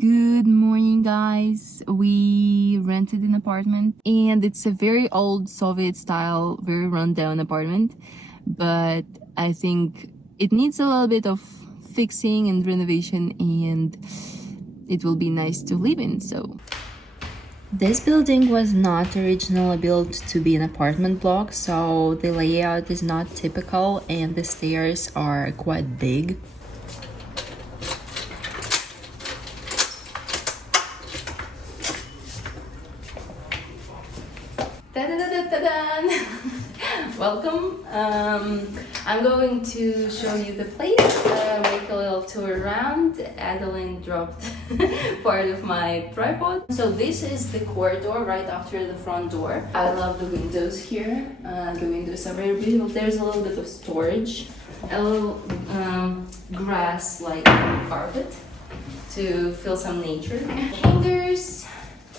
Good morning, guys. We rented an apartment and it's a very old Soviet style, very rundown apartment, but I think it needs a little bit of fixing and renovation and it will be nice to live in. So this building was not originally built to be an apartment block, so the layout is not typical and the stairs are quite big. Welcome. I'm going to show you the place, make a little tour around. Adeline dropped part of my tripod. So this is the corridor right after the front door. I love the windows here. The windows are very beautiful. There's a little bit of storage, a little grass-like carpet to feel some nature. Hangers.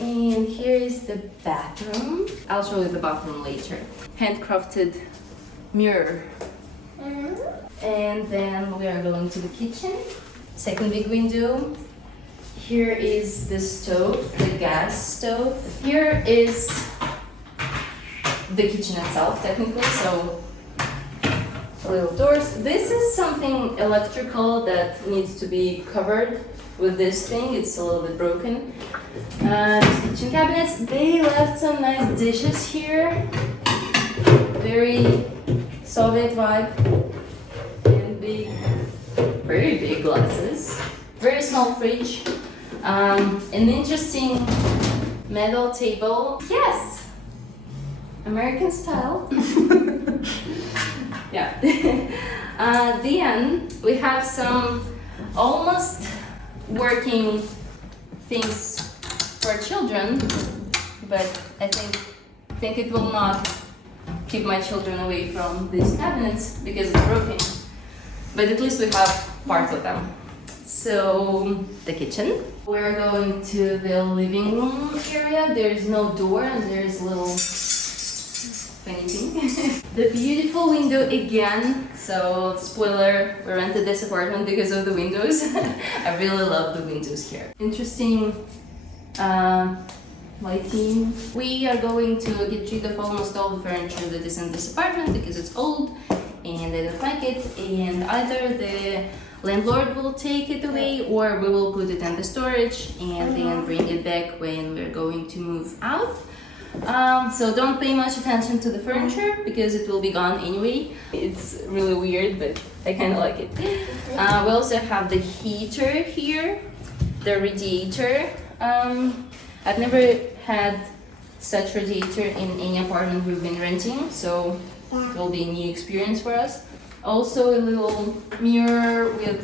And here is the bathroom. I'll show you the bathroom later. Handcrafted mirror. And then we are going to the kitchen. Second big window. Here is the stove, the gas stove. Here is the kitchen itself, technically, so little doors. This is something electrical that needs to be covered with this thing. It's a little bit broken. These kitchen cabinets, they left some nice dishes here. Very Soviet vibe. And big, very big glasses. Very small fridge. An interesting metal table. Yes! American style. Yeah. Then we have some almost working things for children, but I think it will not keep my children away from these cabinets because it's broken. But at least we have part of them. So the kitchen. We're going to the living room area. There's no door and there's a little painting. The beautiful window again. So spoiler, we rented this apartment because of the windows. I really love the windows here. Interesting lighting. We are going to get rid of almost all the furniture that is in this apartment because it's old and I don't like it, and either the landlord will take it away or we will put it in the storage and then bring it back when we're going to move out. So don't pay much attention to the furniture because it will be gone anyway. It's really weird, but I kind of like it. We also have the heater here, the radiator. I've never had such radiator in any apartment we've been renting, so it will be a new experience for us. Also a little mirror with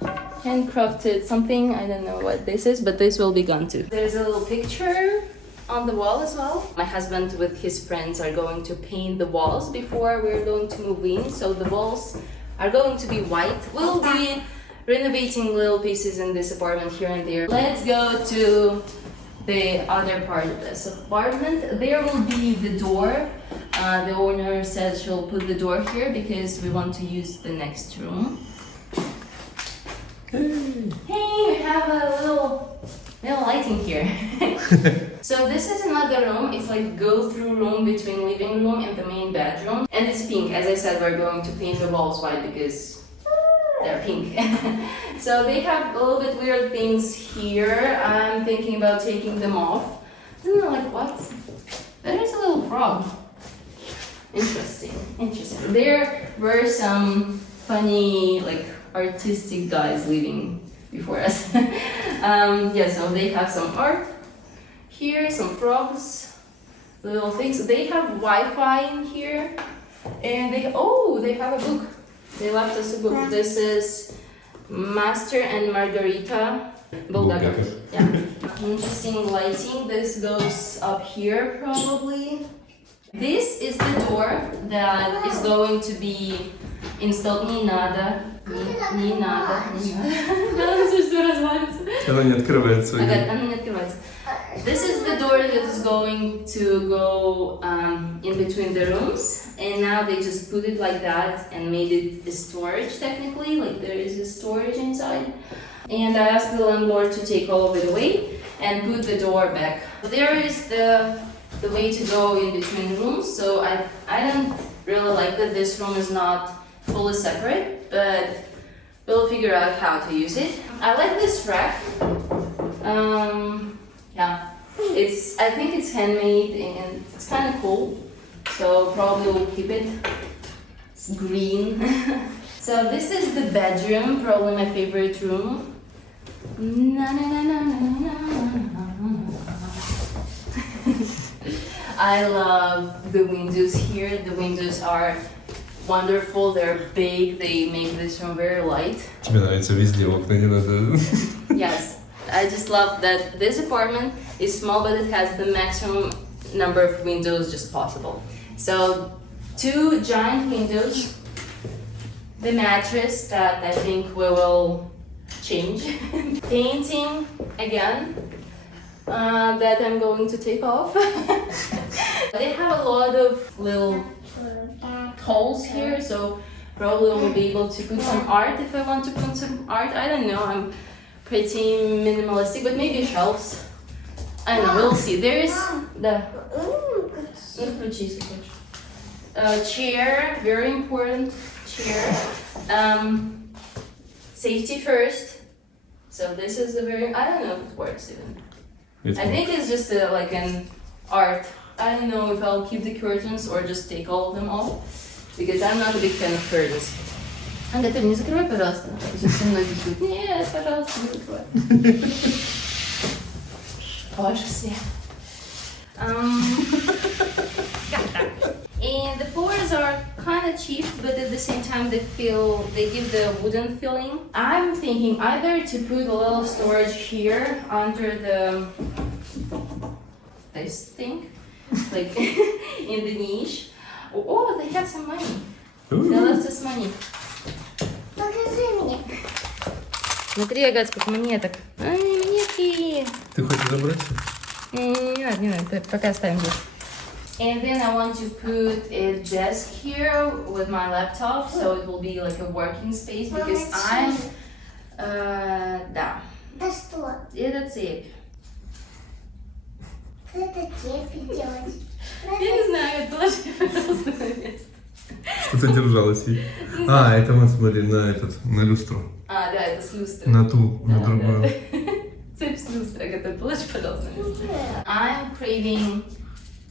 handcrafted something. I don't know what this is, but this will be gone too. There's a little picture on the wall as well. My husband with his friends are going to paint the walls before we're going to move in, so the walls are going to be white. We'll be renovating little pieces in this apartment here and there. Let's go to the other part of this apartment. There will be the door. The owner says she'll put the door here because we want to use the next room. Hey, we have a little lighting here. So this is another room. It's like go-through room between living room and the main bedroom. And it's pink. As I said, we're going to paint the walls white because they're pink. So they have a little bit weird things here. I'm thinking about taking them off. I don't know, like what? There is a little frog. Interesting. There were some funny, like artistic guys living before us. Yeah, so they have some art here, some frogs, little things. They have Wi-Fi in here, and they have a book. They left us a book. This is Master and Margarita Bulgakov. Yeah. Interesting lighting. This goes up here probably. This is the door that is going to be installed. Не надо. Она не открывается. Она не открывается. This is the door that is going to go in between the rooms, and now they just put it like that and made it a storage technically, like there is a storage inside. And I asked the landlord to take all of it away and put the door back. There is the way to go in between rooms, so I don't really like that this room is not fully separate, but we'll figure out how to use it. I like this rack. Yeah, I think it's handmade and it's kind of cool, so probably we'll keep it. It's green. So this is the bedroom, probably my favorite room. Na, na, na, na, na, na, na. I love the windows here. The windows are wonderful, they're big, they make this room very light. Тебе нравится везде окна, не надо. Yes, I just love that this apartment is small, but it has the maximum number of windows just possible. So 2 giant windows, the mattress that I think we will change, painting again that I'm going to take off. They have a lot of little holes here, so probably we'll be able to put some art if I want to put some art. I don't know, I'm pretty minimalistic, but maybe shelves. I don't know, we'll see. There is the chair, very important chair. Safety first. So this is a very, I don't know if it works even. I think it's just like an art. I don't know if I'll keep the curtains or just take all of them off, because I'm not a big fan of curtains. Ага, ты не закрывай, пожалуйста. Сейчас со мной тут. Нет, пожалуйста, не закрывай. Боже свет. And the floors are kind of cheap, but at the same time they give the wooden feeling. I'm thinking either to put a little storage here under this thing, like in the niche. Oh, they have some money. They left us money. Покажи мне. Смотри, Агат, сколько монеток. Ай, монетки. Ты хочешь забрать? Не надо, пока оставим здесь. And then I want to put a desk here with my laptop, so it will be like a working space, because I'm... Да. Да что? Это цепь. Это тебе делать. Я не знаю, положи, пожалуйста, на место. Что-то держалось. А, это вот смотри, на люстру. А, да, это с люстры. На другую. Цепь с люстры, готовь, положи, пожалуйста, на место. I'm craving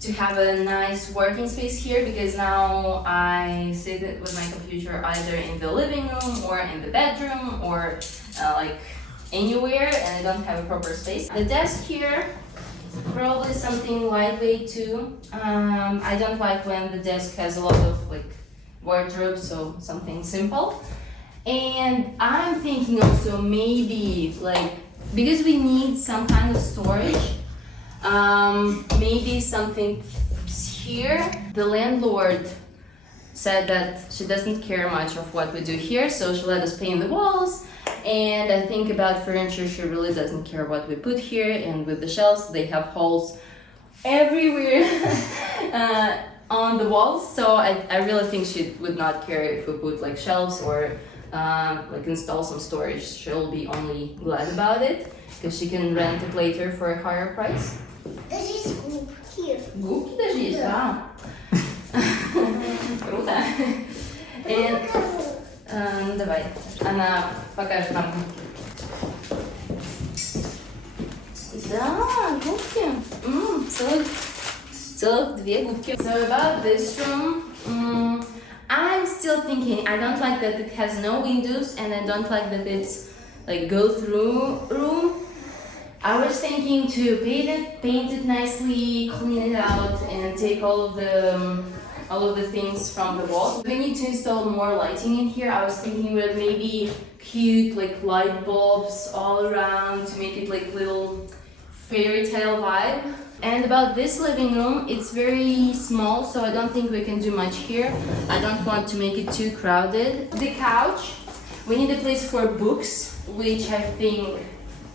to have a nice working space here, because now I sit with my computer either in the living room or in the bedroom or like anywhere, and I don't have a proper space. The desk here, probably something lightweight too. I don't like when the desk has a lot of like wardrobe, so something simple. And I'm thinking also maybe like, because we need some kind of storage, maybe something here. The landlord said that she doesn't care much of what we do here, so she let us paint the walls. And I think about furniture, she really doesn't care what we put here. And with the shelves, they have holes everywhere on the walls, so I really think she would not care if we put like shelves or like install some storage. She'll be only glad about it, because she can rent it later for a higher price. Даже есть губки. Губки даже есть, да. Круто. Ну давай, она покажет нам. Да, губки. Целых 2 губки. So about this room, I'm still thinking, I don't like that it has no windows, and I don't like that it's like go-through room. I was thinking to paint it nicely, clean it out, and take all of the things from the wall. We need to install more lighting in here. I was thinking with maybe cute like light bulbs all around to make it like little fairy tale vibe. And about this living room, it's very small, so I don't think we can do much here. I don't want to make it too crowded. The couch, we need a place for books, which I think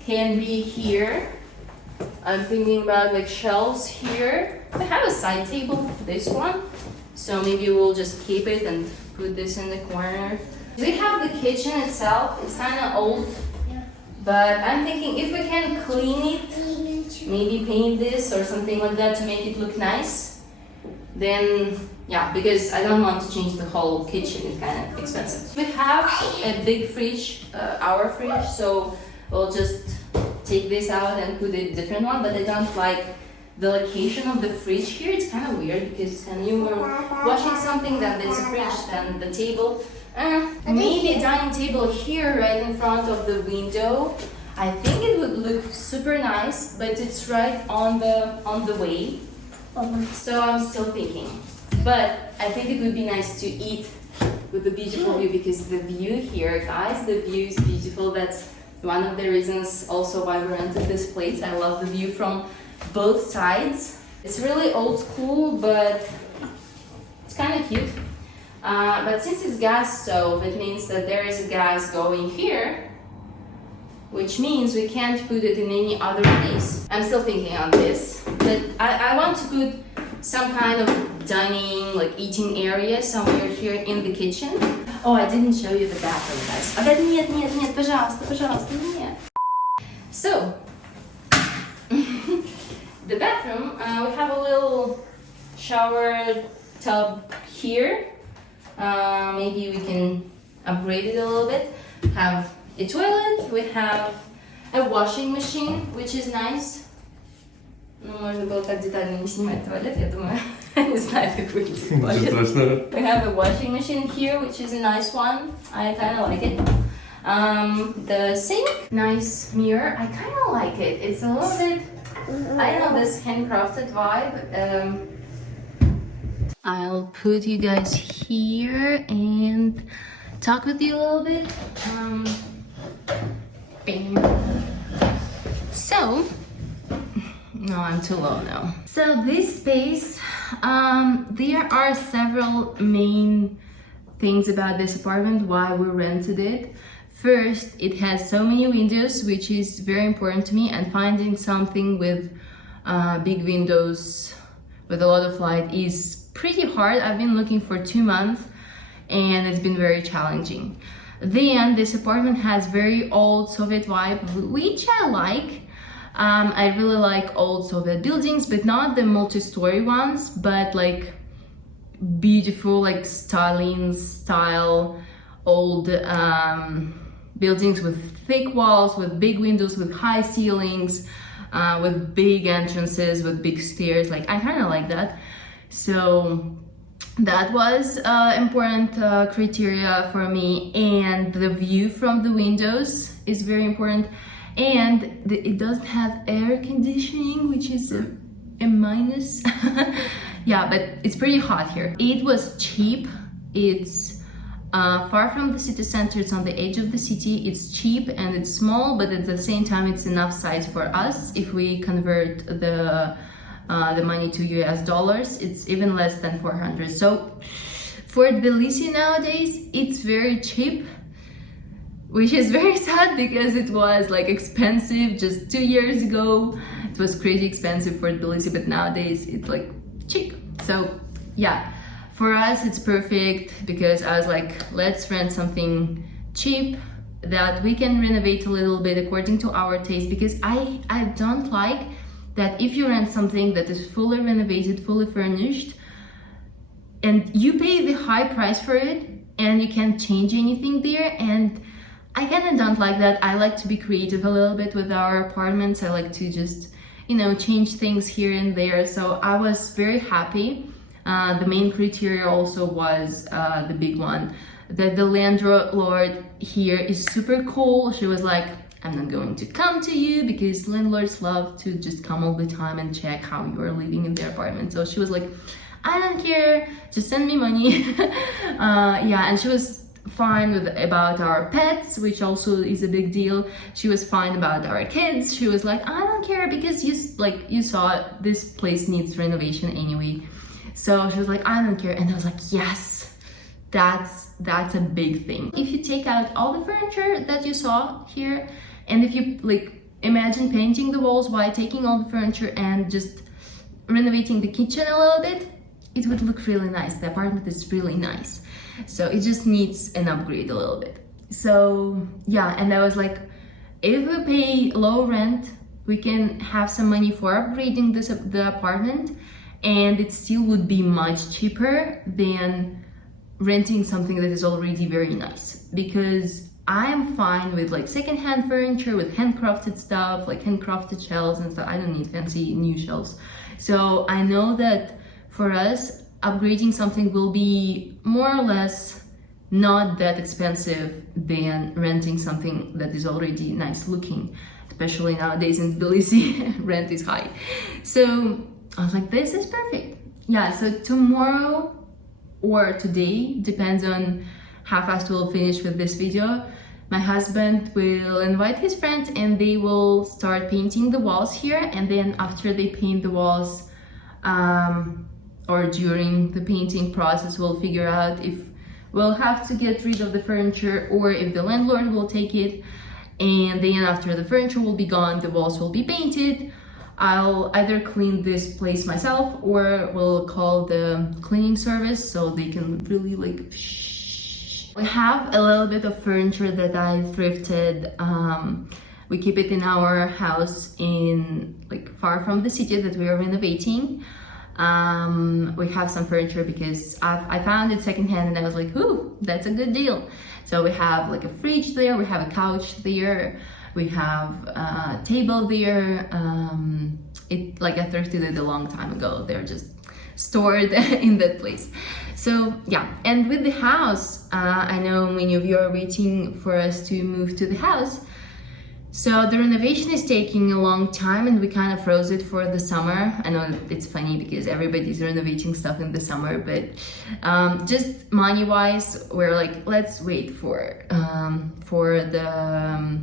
can be here. I'm thinking about like shelves here. I have a side table, this one, so maybe we'll just keep it and put this in the corner. We have the kitchen itself. It's kind of old. But I'm thinking if we can clean it, maybe paint this or something like that to make it look nice, then yeah, because I don't want to change the whole kitchen, it's kind of expensive. We have a big fridge, our fridge, so we'll just take this out and put a different one, but I don't like the location of the fridge here. It's kind of weird because when you were washing something, then there's a fridge, then the table. Maybe a dining table here right in front of the window. I think it would look super nice, but it's right on the way. So I'm still thinking. But I think it would be nice to eat with a beautiful view because the view here, guys, the view is beautiful. That's one of the reasons also why we rented this place. I love the view from both sides. It's really old school, but it's kind of cute. But since it's gas stove, it means that there is a gas going here, which means we can't put it in any other place. I'm still thinking on this, but I want to put some kind of dining, like eating area somewhere here in the kitchen. Oh, I didn't show you the bathroom, guys. Нет, пожалуйста, нет. So, the bathroom, we have a little shower tub here. Maybe we can upgrade it a little bit. Have a toilet, we have a washing machine, which is nice. Ну, можно было так детально не снимать туалет, я думаю. Не знаю, как выглядит туалет. We have a washing machine here, which is a nice one. I kind of like it. The sink, nice mirror. I kind of like it. It's a little bit, I don't know, this handcrafted vibe. I'll put you guys here and talk with you a little bit. So, no, I'm too low now. So this space, there are several main things about this apartment why we rented it. First, it has so many windows, which is very important to me, and finding something with big windows with a lot of light is pretty hard. I've been looking for 2 months and it's been very challenging. Then this apartment has very old Soviet vibe, which I like. I really like old Soviet buildings, but not the multi-story ones, but like beautiful, like Stalin style old buildings with thick walls, with big windows, with high ceilings, with big entrances, with big stairs. Like I kind of like that. So that was important criteria for me, and the view from the windows is very important, and it doesn't have air conditioning, which is a minus. Yeah, but it's pretty hot here. It was cheap. It's far from the city center. It's on the edge of the city. It's cheap and it's small, but at the same time it's enough size for us. If we convert the money to US dollars, it's even less than 400. So for Tbilisi nowadays, it's very cheap, which is very sad because it was like expensive just 2 years ago. It was crazy expensive for Tbilisi, but nowadays it's like cheap. So yeah, for us it's perfect because I was like, let's rent something cheap that we can renovate a little bit according to our taste, because I don't like that if you rent something that is fully renovated, fully furnished, and you pay the high price for it and you can't change anything there, and I kind of don't like that. I like to be creative a little bit with our apartments. I like to just, you know, change things here and there. So I was very happy. The main criteria also was the big one, that the landlord here is super cool. She was like, I'm not going to come to you because landlords love to just come all the time and check how you are living in their apartment. So she was like, I don't care, just send me money. Yeah, and she was fine about our pets, which also is a big deal. She was fine about our kids. She was like, I don't care because you saw this place needs renovation anyway. So she was like, I don't care. And I was like, yes, that's a big thing. If you take out all the furniture that you saw here, and if you like imagine painting the walls while taking all the furniture and just renovating the kitchen a little bit, it would look really nice. The apartment is really nice. So it just needs an upgrade a little bit. So yeah, and I was like, if we pay low rent, we can have some money for upgrading the apartment, and it still would be much cheaper than renting something that is already very nice. Because I'm fine with like secondhand furniture, with handcrafted stuff, like handcrafted shelves and stuff. I don't need fancy new shelves. So I know that for us, upgrading something will be more or less not that expensive than renting something that is already nice looking, especially nowadays in Tbilisi, rent is high. So I was like, this is perfect. Yeah, so tomorrow or today, depends on how fast we'll finish with this video, my husband will invite his friends and they will start painting the walls here. And then after they paint the walls, or during the painting process, we'll figure out if we'll have to get rid of the furniture or if the landlord will take it. And then after the furniture will be gone, the walls will be painted. I'll either clean this place myself or we'll call the cleaning service so they can really like shh. We have a little bit of furniture that I thrifted. We keep it in our house in like far from the city that we are renovating. We have some furniture because I found it secondhand and I was like, ooh, that's a good deal. So we have like a fridge there, we have a couch there, we have a table there. It like I thrifted it a long time ago. They're just stored in that place. So yeah, and with the house, I know many of you are waiting for us to move to the house. So the renovation is taking a long time and we kind of froze it for the summer. I know it's funny because everybody's renovating stuff in the summer, but just money-wise, we're like, let's wait for the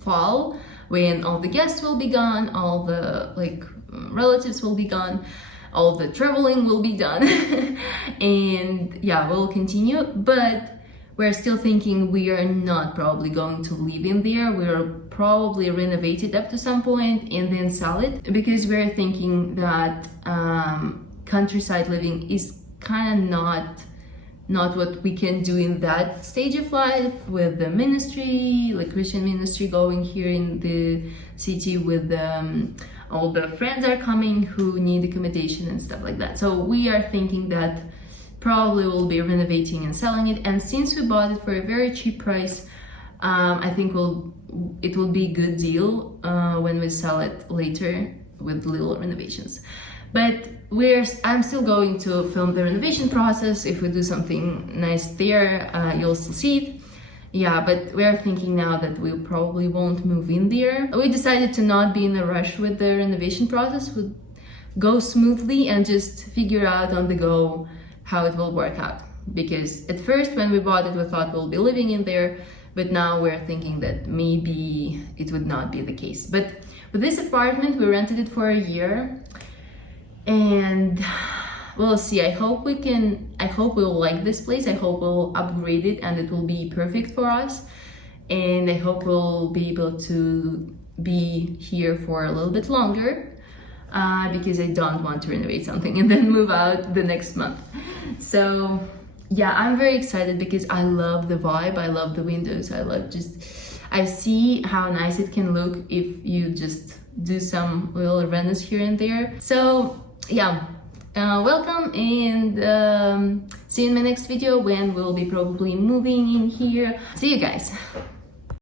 fall when all the guests will be gone, all the like relatives will be gone, all the traveling will be done, and yeah, we'll continue. But we're still thinking we are not probably going to live in there. We'll probably renovate it up to some point and then sell it, because we're thinking that countryside living is kind of not what we can do in that stage of life with the ministry, like Christian ministry going here in the city with all the friends are coming who need accommodation and stuff like that. So we are thinking that probably we'll be renovating and selling it, and since we bought it for a very cheap price, I think it will be a good deal when we sell it later with little renovations. But I'm still going to film the renovation process. If we do something nice there, you'll still see it. Yeah, but we're thinking now that we probably won't move in there. We decided to not be in a rush with the renovation process. We'll go smoothly and just figure out on the go how it will work out. Because at first when we bought it, we thought we'll be living in there, but now we're thinking that maybe it would not be the case. But with this apartment, we rented it for a year, and we'll see. I hope we'll like this place. I hope we'll upgrade it and it will be perfect for us. And I hope we'll be able to be here for a little bit longer, because I don't want to renovate something and then move out the next month. So yeah, I'm very excited because I love the vibe, I love the windows, I see how nice it can look if you just do some little renos here and there. So yeah, welcome, and see you in my next video when we'll be probably moving in here. See you guys.